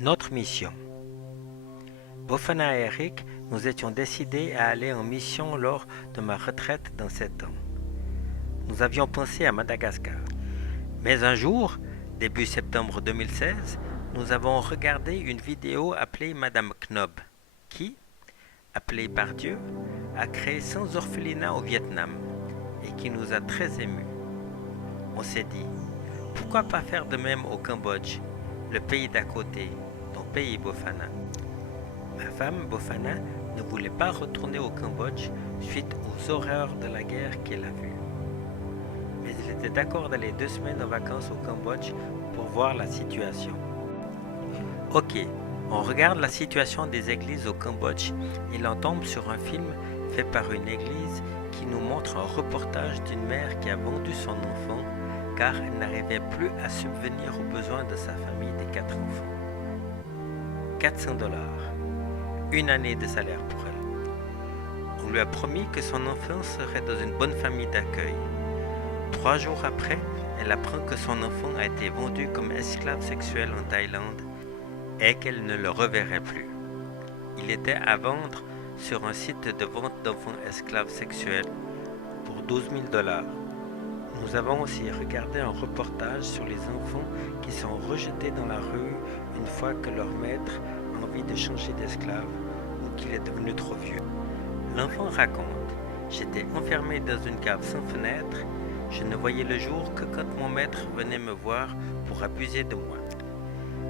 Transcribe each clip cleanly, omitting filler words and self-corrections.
Notre mission. Bofana et Eric, nous étions décidés à aller en mission lors de ma retraite dans 7 ans. Nous avions pensé à Madagascar. Mais un jour, début septembre 2016, nous avons regardé une vidéo appelée Madame Knob, qui, appelée par Dieu, a créé 100 orphelinats au Vietnam et qui nous a très émus. On s'est dit, pourquoi pas faire de même au Cambodge, le pays d'à côté, ton pays Bofana. Ma femme Bofana ne voulait pas retourner au Cambodge suite aux horreurs de la guerre qu'elle a vues. Mais elle était d'accord d'aller 2 semaines en vacances au Cambodge pour voir la situation. Ok, on regarde la situation des églises au Cambodge et l'on tombe sur un film fait par une église qui nous montre un reportage d'une mère qui a vendu son enfant car elle n'arrivait plus à subvenir aux besoins de sa famille des 4 enfants. 400 $, une année de salaire pour elle. On lui a promis que son enfant serait dans une bonne famille d'accueil. 3 jours après, elle apprend que son enfant a été vendu comme esclave sexuel en Thaïlande et qu'elle ne le reverrait plus. Il était à vendre sur un site de vente d'enfants esclaves sexuels pour 12 000 $. Nous avons aussi regardé un reportage sur les enfants qui sont rejetés dans la rue une fois que leur maître a envie de changer d'esclave ou qu'il est devenu trop vieux. L'enfant raconte « J'étais enfermé dans une cave sans fenêtre, je ne voyais le jour que quand mon maître venait me voir pour abuser de moi.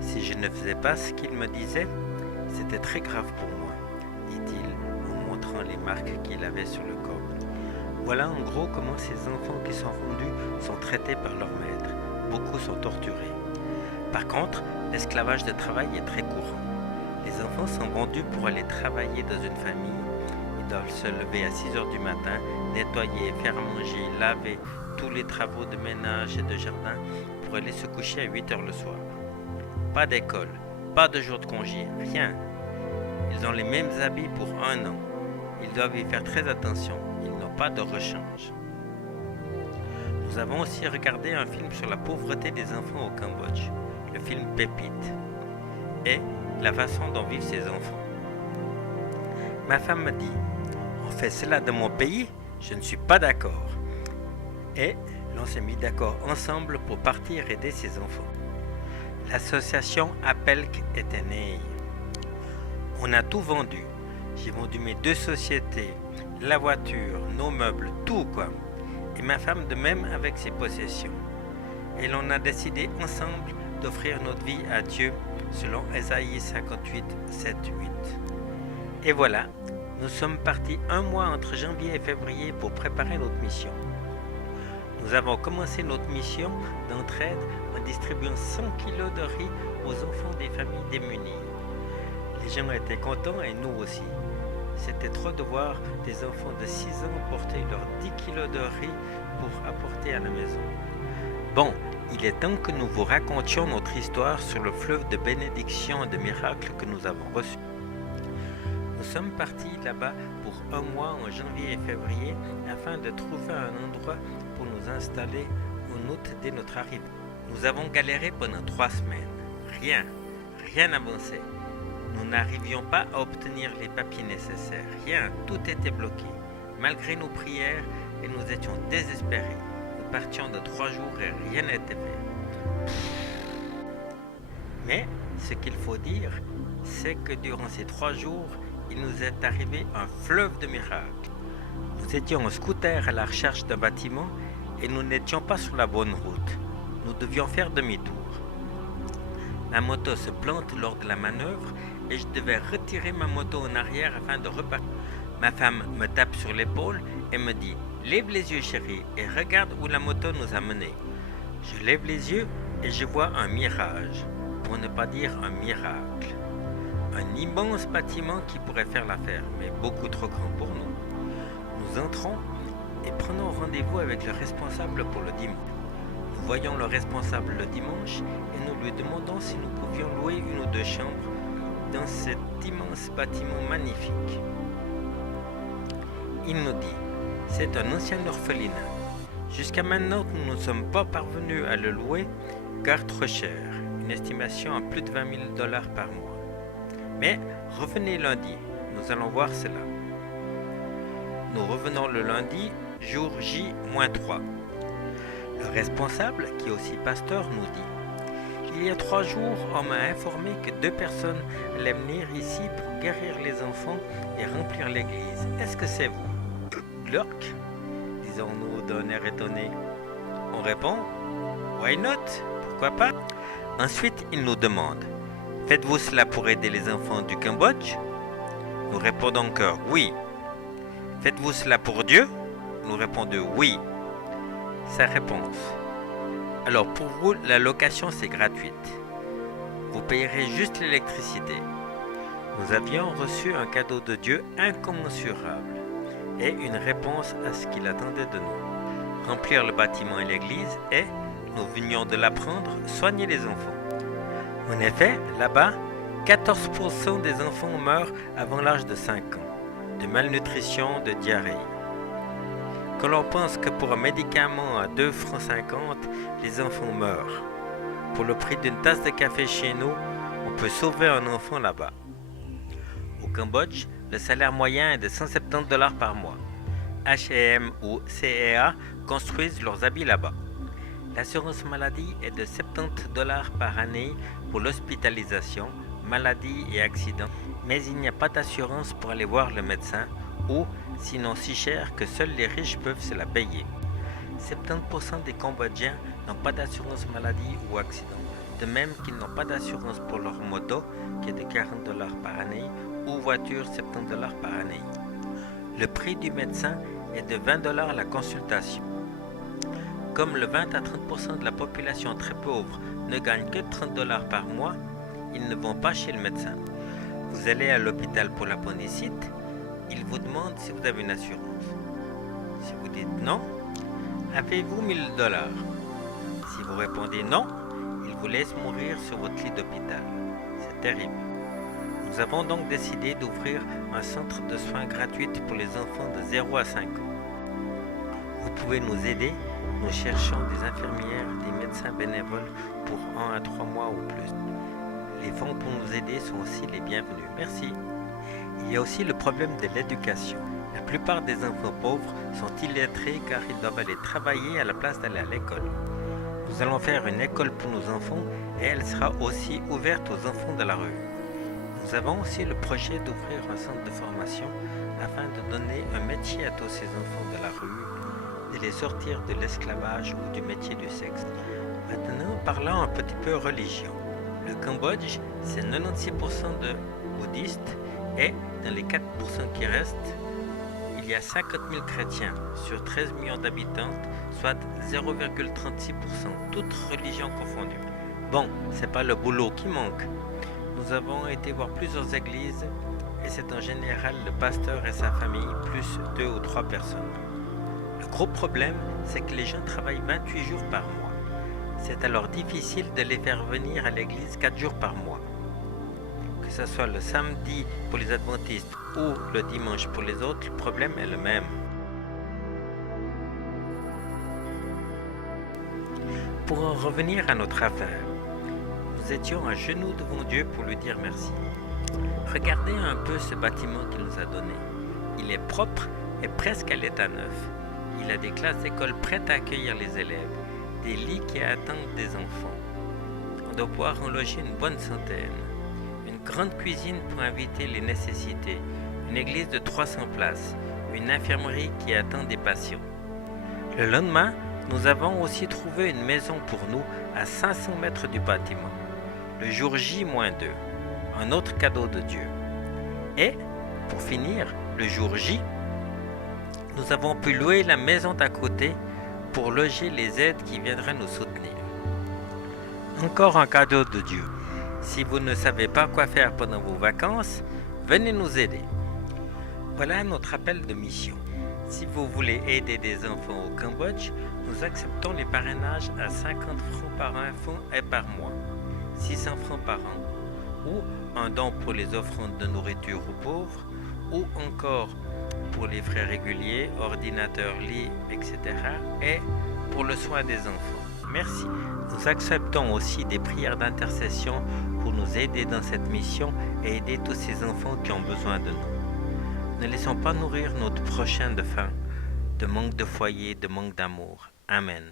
Si je ne faisais pas ce qu'il me disait, c'était très grave pour moi, dit-il en montrant les marques qu'il avait sur le corps. Voilà en gros comment ces enfants qui sont vendus sont traités par leur maître. Beaucoup sont torturés. Par contre, l'esclavage de travail est très courant. Les enfants sont vendus pour aller travailler dans une famille. Ils doivent se lever à 6 h du matin, nettoyer, faire manger, laver, tous les travaux de ménage et de jardin pour aller se coucher à 8 h le soir. Pas d'école, pas de jour de congé, rien. Ils ont les mêmes habits pour 1 an. Ils doivent y faire très attention. Ils n'ont pas de rechange. Nous avons aussi regardé un film sur la pauvreté des enfants au Cambodge, le film Pépite, et la façon dont vivent ces enfants. Ma femme me dit « On fait cela dans mon pays? Je ne suis pas d'accord. » Et l'on s'est mis d'accord ensemble pour partir aider ces enfants. L'association Apelk était née. On a tout vendu. J'ai vendu mes 2 sociétés, la voiture, nos meubles, tout quoi. Et ma femme de même avec ses possessions. Et l'on a décidé ensemble d'offrir notre vie à Dieu selon Ésaïe 58, 7, 8. Et voilà, nous sommes partis 1 mois entre janvier et février pour préparer notre mission. Nous avons commencé notre mission d'entraide en distribuant 100 kilos de riz aux enfants des familles démunies. Les gens étaient contents et nous aussi. C'était trop de voir des enfants de 6 ans porter leurs 10 kilos de riz pour apporter à la maison. Bon, il est temps que nous vous racontions notre histoire sur le fleuve de bénédiction et de miracles que nous avons reçu. Nous sommes partis là-bas pour 1 mois en janvier et février afin de trouver un endroit pour nous installer en août dès notre arrivée. Nous avons galéré pendant 3 semaines. Rien n'avançait. Nous n'arrivions pas à obtenir les papiers nécessaires. Rien, tout était bloqué. Malgré nos prières, et nous étions désespérés. Nous partions de 3 jours et rien n'était fait. Mais ce qu'il faut dire, c'est que durant ces 3 jours, il nous est arrivé un fleuve de miracles. Nous étions en scooter à la recherche d'un bâtiment et nous n'étions pas sur la bonne route. Nous devions faire demi-tour. Ma moto se plante lors de la manœuvre et je devais retirer ma moto en arrière afin de repartir. Ma femme me tape sur l'épaule et me dit « Lève les yeux chérie et regarde où la moto nous a menés. » Je lève les yeux et je vois un mirage, pour ne pas dire un miracle. Un immense bâtiment qui pourrait faire l'affaire, mais beaucoup trop grand pour nous. Nous entrons et prenons rendez-vous avec le responsable pour le dimanche. Nous voyons le responsable le dimanche et nous lui demandons si nous pouvions louer 1 ou 2 chambres dans cet immense bâtiment magnifique. Il nous dit « C'est un ancien orphelinat. Jusqu'à maintenant, nous ne sommes pas parvenus à le louer car trop cher une estimation à plus de 20 000 dollars par mois. Mais revenez lundi, nous allons voir cela. Nous revenons le lundi, jour J-3. Le responsable, qui est aussi pasteur, nous dit: il y a 3 jours, on m'a informé que 2 personnes allaient venir ici pour guérir les enfants et remplir l'église. Est-ce que c'est vous? Glurk, disons-nous d'un air étonné. On répond: why not? Pourquoi pas? Ensuite, il nous demande: faites-vous cela pour aider les enfants du Cambodge? Nous répondons que oui. Faites-vous cela pour Dieu? Nous répondons oui. Sa réponse: alors pour vous, la location c'est gratuite. Vous payerez juste l'électricité. Nous avions reçu un cadeau de Dieu incommensurable et une réponse à ce qu'il attendait de nous. Remplir le bâtiment et l'église et, nous venions de l'apprendre, soigner les enfants. En effet, là-bas, 14% des enfants meurent avant l'âge de 5 ans, de malnutrition, de diarrhée. Quand l'on pense que pour un médicament à 2,50 francs, les enfants meurent. Pour le prix d'une tasse de café chez nous, on peut sauver un enfant là-bas. Au Cambodge, le salaire moyen est de 170 dollars par mois. H&M ou CEA construisent leurs habits là-bas. L'assurance maladie est de 70 dollars par année pour l'hospitalisation, maladie et accident, mais il n'y a pas d'assurance pour aller voir le médecin ou, sinon si cher que seuls les riches peuvent se la payer. 70% des Cambodgiens n'ont pas d'assurance maladie ou accident, de même qu'ils n'ont pas d'assurance pour leur moto qui est de 40 dollars par année ou voiture 70 dollars par année. Le prix du médecin est de 20 dollars la consultation. Comme le 20 à 30% de la population très pauvre ne gagne que 30 dollars par mois, ils ne vont pas chez le médecin. Vous allez à l'hôpital pour l'appendicite, il vous demande si vous avez une assurance. Si vous dites non, avez-vous 1000 dollars? Si vous répondez non, il vous laisse mourir sur votre lit d'hôpital. C'est terrible. Nous avons donc décidé d'ouvrir un centre de soins gratuit pour les enfants de 0 à 5 ans. Vous pouvez nous aider. Nous cherchons des infirmières, des médecins bénévoles pour 1 à 3 mois ou plus. Les fonds pour nous aider sont aussi les bienvenus. Merci. Il y a aussi le problème de l'éducation. La plupart des enfants pauvres sont illettrés car ils doivent aller travailler à la place d'aller à l'école. Nous allons faire une école pour nos enfants et elle sera aussi ouverte aux enfants de la rue. Nous avons aussi le projet d'ouvrir un centre de formation afin de donner un métier à tous ces enfants de la rue, de les sortir de l'esclavage ou du métier du sexe. Maintenant, parlons un petit peu religion. Le Cambodge, c'est 96% de bouddhistes et dans les 4% qui restent, il y a 50 000 chrétiens sur 13 millions d'habitants, soit 0,36%, toutes religions confondues. Bon, c'est pas le boulot qui manque. Nous avons été voir plusieurs églises et c'est en général le pasteur et sa famille plus 2 ou 3 personnes. Le gros problème, c'est que les gens travaillent 28 jours par mois. C'est alors difficile de les faire venir à l'église 4 jours par mois. Que ce soit le samedi pour les adventistes ou le dimanche pour les autres, le problème est le même. Pour en revenir à notre affaire, nous étions à genoux devant Dieu pour lui dire merci. Regardez un peu ce bâtiment qu'il nous a donné. Il est propre et presque à l'état neuf. Il a des classes d'école prêtes à accueillir les élèves, des lits qui attendent des enfants. On doit pouvoir en loger une bonne centaine. Une grande cuisine pour inviter les nécessités, une église de 300 places, une infirmerie qui attend des patients. Le lendemain, nous avons aussi trouvé une maison pour nous à 500 mètres du bâtiment. Le jour J-2, un autre cadeau de Dieu. Et, pour finir, le jour J, nous avons pu louer la maison d'à côté pour loger les aides qui viendraient nous soutenir. Encore un cadeau de Dieu. Si vous ne savez pas quoi faire pendant vos vacances, venez nous aider. Voilà notre appel de mission. Si vous voulez aider des enfants au Cambodge, nous acceptons les parrainages à 50 francs par enfant et par mois, 600 francs par an, ou un don pour les offrandes de nourriture aux pauvres, ou encore pour les frais réguliers, ordinateurs, lits, etc. et pour le soin des enfants. Merci. Nous acceptons aussi des prières d'intercession pour nous aider dans cette mission et aider tous ces enfants qui ont besoin de nous. Ne laissons pas nourrir notre prochain de faim, de manque de foyer, de manque d'amour. Amen.